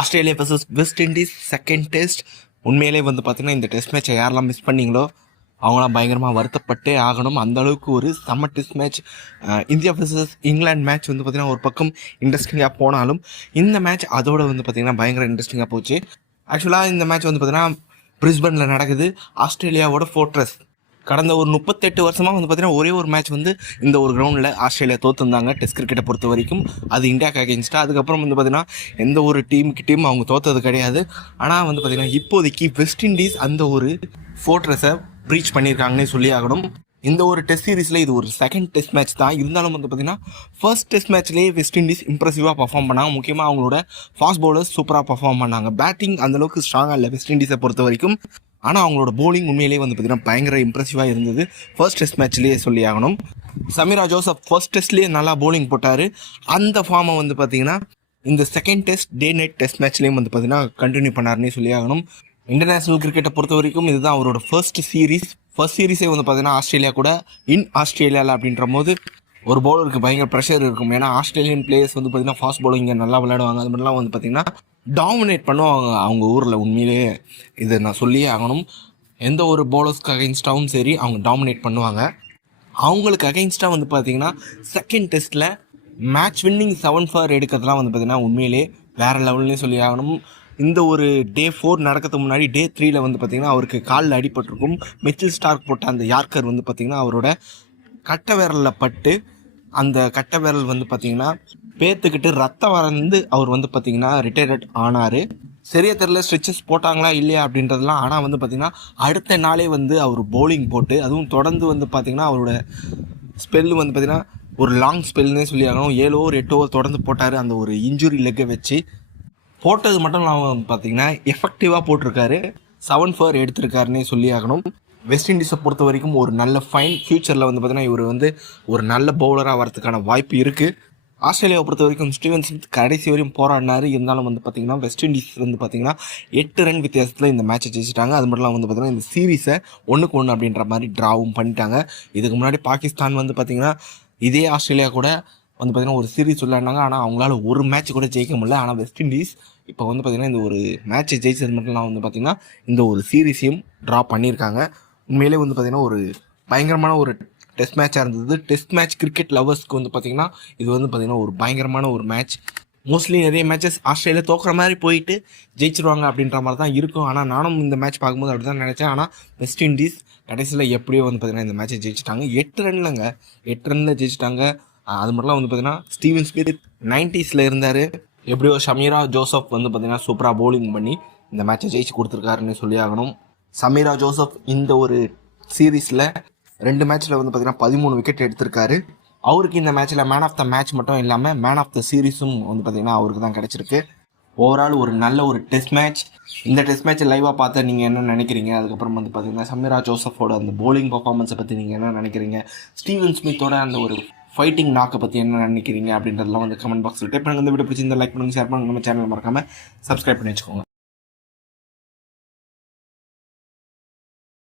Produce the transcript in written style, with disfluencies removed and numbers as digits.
Australia vs west Indies second test. உண்மையிலே வந்து பார்த்தீங்கன்னா இந்த டெஸ்ட் மேட்சை யாரெல்லாம் மிஸ் பண்ணீங்களோ அவங்களாம் பயங்கரமாக வருத்தப்பட்டே ஆகணும். அந்த அளவுக்கு ஒரு செம்ம test match. India vs England match வந்து பார்த்திங்கன்னா ஒரு பக்கம் இன்ட்ரெஸ்டிங்காக போனாலும் இந்த மேட்ச் அதோட வந்து பார்த்திங்கன்னா பயங்கர இன்ட்ரெஸ்டிங்காக போச்சு. ஆக்சுவலாக இந்த மேட்ச் வந்து பார்த்திங்கன்னா பிரிஸ்பனில் நடக்குது. ஆஸ்திரேலியாவோட ஃபோர்ட்ரஸ். கடந்த ஒரு 38 வருஷமாக வந்து பார்த்திங்கன்னா ஒரே ஒரு மேட்ச் வந்து இந்த ஒரு கிரவுண்டில் ஆஸ்திரேலியா தோற்றுருந்தாங்க டெஸ்ட் கிரிக்கெட்டை பொறுத்த வரைக்கும். அது இந்தியாவுக்கு அகேன்ஸ்டாக. அதுக்கப்புறம் வந்து பார்த்திங்கன்னா எந்த ஒரு டீம் அவங்க தோற்றது கிடையாது. ஆனால் வந்து பார்த்திங்கன்னா இப்போதைக்கு வெஸ்ட் இண்டீஸ் அந்த ஒரு ஃபோர்ட்ரஸை ப்ரீச் பண்ணியிருக்காங்கன்னே சொல்லி ஆகணும். இந்த ஒரு டெஸ்ட் சீரீஸில் இது ஒரு செகண்ட் டெஸ்ட் மேட்ச் தான். இருந்தாலும் வந்து பார்த்திங்கன்னா ஃபர்ஸ்ட் டெஸ்ட் மேட்ச்லேயே வெஸ்ட் இண்டீஸ் இம்ப்ரெசிவாக பர்ஃபார்ம் பண்ணாங்க. முக்கியமாக அவங்களோட ஃபாஸ்ட் பவுலர்ஸ் சூப்பராக பர்ஃபார்ம் பண்ணாங்க. பேட்டிங் அந்தளவுக்கு ஸ்ட்ராங்காக இல்லை வெஸ்ட் இண்டீஸை பொறுத்த வரைக்கும். ஆனால் அவங்களோட போலிங் உண்மையிலேயே வந்து பார்த்திங்கன்னா பயங்கர இம்ப்ரெசிவாக இருந்தது ஃபர்ஸ்ட் டெஸ்ட் மேட்ச்லேயே சொல்லி ஆகணும். சமீரா ஜோசப் ஃபர்ஸ்ட் டெஸ்ட்லேயே நல்லா போலிங் போட்டார். அந்த ஃபார்மை வந்து பார்த்திங்கன்னா இந்த second test day night test மேட்ச்லேயும் வந்து பார்த்திங்கன்னா கண்டினியூ பண்ணாருன்னே சொல்லி ஆகணும். இன்டர்நேஷ்னல் கிரிக்கெட்டை பொறுத்த வரைக்கும் இதுதான் அவரோட ஃபர்ஸ்ட் சீரீஸே வந்து பார்த்திங்கன்னா ஆஸ்திரேலியா கூட ஆஸ்திரேலியாவில் அப்படின்ற போது ஒரு பவுலருக்கு பயங்கர ப்ரெஷர் இருக்கும். ஏன்னா ஆஸ்திரேலியன் பிளேயர்ஸ் வந்து பார்த்திங்கன்னா ஃபாஸ்ட் பவுலிங் இங்கே நல்லா விளையாடுவாங்க. அது மாதிரிலாம் வந்து பார்த்திங்கன்னா டாமினேட் பண்ணுவாங்க அவங்க ஊரில். உண்மையிலேயே இதை நான் சொல்லியே ஆகணும். எந்த ஒரு பவுலர்ஸ்க்கு அகைன்ஸ்டாகவும் சரி அவங்க டாமினேட் பண்ணுவாங்க. அவங்களுக்கு அகைன்ஸ்டாக வந்து பார்த்திங்கன்னா செகண்ட் டெஸ்ட்டில் மேட்ச் வின்னிங் 7 for எடுக்கிறதுலாம் வந்து பார்த்திங்கன்னா உண்மையிலே வேறு லெவல்னே சொல்லி ஆகணும். இந்த ஒரு டே 4 நடக்கிறதுக்கு முன்னாடி டே 3 வந்து பார்த்திங்கன்னா அவருக்கு காலில் அடிபட்டிருக்கும். மிச்சல் ஸ்டார்க் போட்ட அந்த யார்க்கர் வந்து பார்த்திங்கன்னா அவரோட கட்டை விரலில் பட்டு அந்த கட்டை விரல் வந்து பார்த்திங்கன்னா பேத்துக்கிட்டு ரத்தம் வந்து அவர் வந்து பார்த்திங்கன்னா ரிட்டையர்ட் ஆனார். சரியாக தெரியல ஸ்ட்ரிச்சஸ் போட்டாங்களா இல்லையா அப்படின்றதுலாம். ஆனால் வந்து பார்த்திங்கன்னா அடுத்த நாளே வந்து அவர் போலிங் போட்டு அதுவும் தொடர்ந்து வந்து பார்த்திங்கன்னா அவரோட ஸ்பெல்லு வந்து பார்த்திங்கன்னா ஒரு லாங் ஸ்பெல்னே சொல்லி ஆகணும். 7 over 8 over தொடர்ந்து போட்டார். அந்த ஒரு இன்ஜுரி லெக்கை வச்சு போட்டது மட்டும் இல்லாமல் பார்த்திங்கன்னா எஃபெக்டிவாக போட்டிருக்காரு. 7 for எடுத்திருக்காருன்னே சொல்லி ஆகணும். வெஸ்ட் இண்டீஸை பொறுத்த வரைக்கும் ஒரு நல்ல ஃபைன் ஃபியூச்சரில் வந்து பார்த்திங்கன்னா இவர் வந்து ஒரு நல்ல பவுலராக வரதுக்கான வாய்ப்பு இருக்குது. ஆஸ்திரேலியாவை பொறுத்த வரைக்கும் ஸ்டீவன் ஸ்மித் கடைசி வரையும் போராடினார். இருந்தாலும் வந்து பார்த்திங்கன்னா வெஸ்ட் இண்டீஸ் வந்து பார்த்திங்கன்னா 8 ரன் வித்தியாசத்தில் இந்த மேட்சை ஜெயிச்சிட்டாங்க. அது மட்டும் வந்து பார்த்திங்கன்னா இந்த சீரீஸை 1-1 அப்படின்ற மாதிரி ட்ராவும் பண்ணிட்டாங்க. இதுக்கு முன்னாடி பாகிஸ்தான் வந்து பார்த்திங்கன்னா இதே ஆஸ்திரேலியா கூட வந்து பார்த்திங்கன்னா ஒரு சீரீஸ் விளையாடினாங்க. ஆனால் அவங்களால ஒரு மேட்ச் கூட ஜெயிக்க முடியல. ஆனால் வெஸ்ட் இண்டீஸ் இப்போ வந்து பார்த்திங்கன்னா இந்த ஒரு மேட்ச்சை ஜெயிச்சது மட்டும்லாம் வந்து பார்த்திங்கன்னா இந்த ஒரு சீரீஸையும் ட்ரா பண்ணியிருக்காங்க. உண்மையிலே வந்து பார்த்திங்கன்னா ஒரு பயங்கரமான ஒரு டெஸ்ட் மேட்சாக இருந்தது. டெஸ்ட் மேட்ச் கிரிக்கெட் லவர்ஸ்க்கு வந்து பார்த்திங்கன்னா இது வந்து பார்த்திங்கன்னா ஒரு பயங்கரமான ஒரு மேட்ச். மோஸ்ட்லி நிறைய மேட்சஸ் ஆஸ்திரேலியா தோக்குற மாதிரி போயிட்டு ஜெயிச்சிருவாங்க அப்படின்ற மாதிரி தான் இருக்கும். ஆனால் நானும் இந்த மேட்ச் பார்க்கும்போது அப்படி தான் நினச்சேன். ஆனால் வெஸ்ட் இண்டீஸ் கடைசியில் எப்படியோ வந்து பார்த்திங்கன்னா இந்த மேட்சை ஜெயிச்சிட்டாங்க. 8 ரனில் ஜெயிச்சிட்டாங்க. அது மாதிரிலாம் வந்து பார்த்திங்கன்னா ஸ்டீவன் ஸ்மித் 90s இருந்தார். எப்படியோ சமீரா ஜோசப் வந்து பார்த்திங்கன்னா சூப்பராக பவுலிங் பண்ணி இந்த மேட்சை ஜெயிச்சு கொடுத்துருக்காருன்னு சொல்லி ஆகணும். சமீரா ஜோசப் இந்த ஒரு சீரீஸில் 2 மேட்ச்சில் வந்து பார்த்திங்கன்னா 13 விக்கெட் எடுத்திருக்காரு. அவருக்கு இந்த மேட்ச்சில் மேன் ஆஃப் த மேட்ச் மட்டும் இல்லாமல் மேன் ஆஃப் த சீரீஸும் வந்து பார்த்திங்கன்னா அவருக்கு தான் கிடச்சிருக்கு. ஓவரால் ஒரு நல்ல ஒரு டெஸ்ட் மேட்ச். இந்த டெஸ்ட் மேட்ச்சை லைவாக பார்த்து நீங்கள் என்ன நினைக்கிறீங்க? அதுக்கப்புறம் வந்து பார்த்திங்கன்னா சமீரா ஜோசஃபோட அந்த பவுலிங் பர்ஃபார்மன்ஸை பற்றி நீங்கள் என்ன நினைக்கிறீங்க? ஸ்டீவன் ஸ்மித்தோட அந்த ஒரு ஃபைட்டிங் நாக்கை பற்றி என்ன நினைக்கிறீங்க அப்படின்றதெல்லாம் வந்து கமெண்ட் பாக்ஸில் டைப் பண்ணுங்கள். இந்த வீடியோ பிடிச்சிருந்தா லைக் பண்ணுங்கள், ஷேர் பண்ணுங்கள். நம்ம சேனல் மறக்காமல் சப்ஸ்கிரைப் பண்ணி வச்சுக்கோங்க.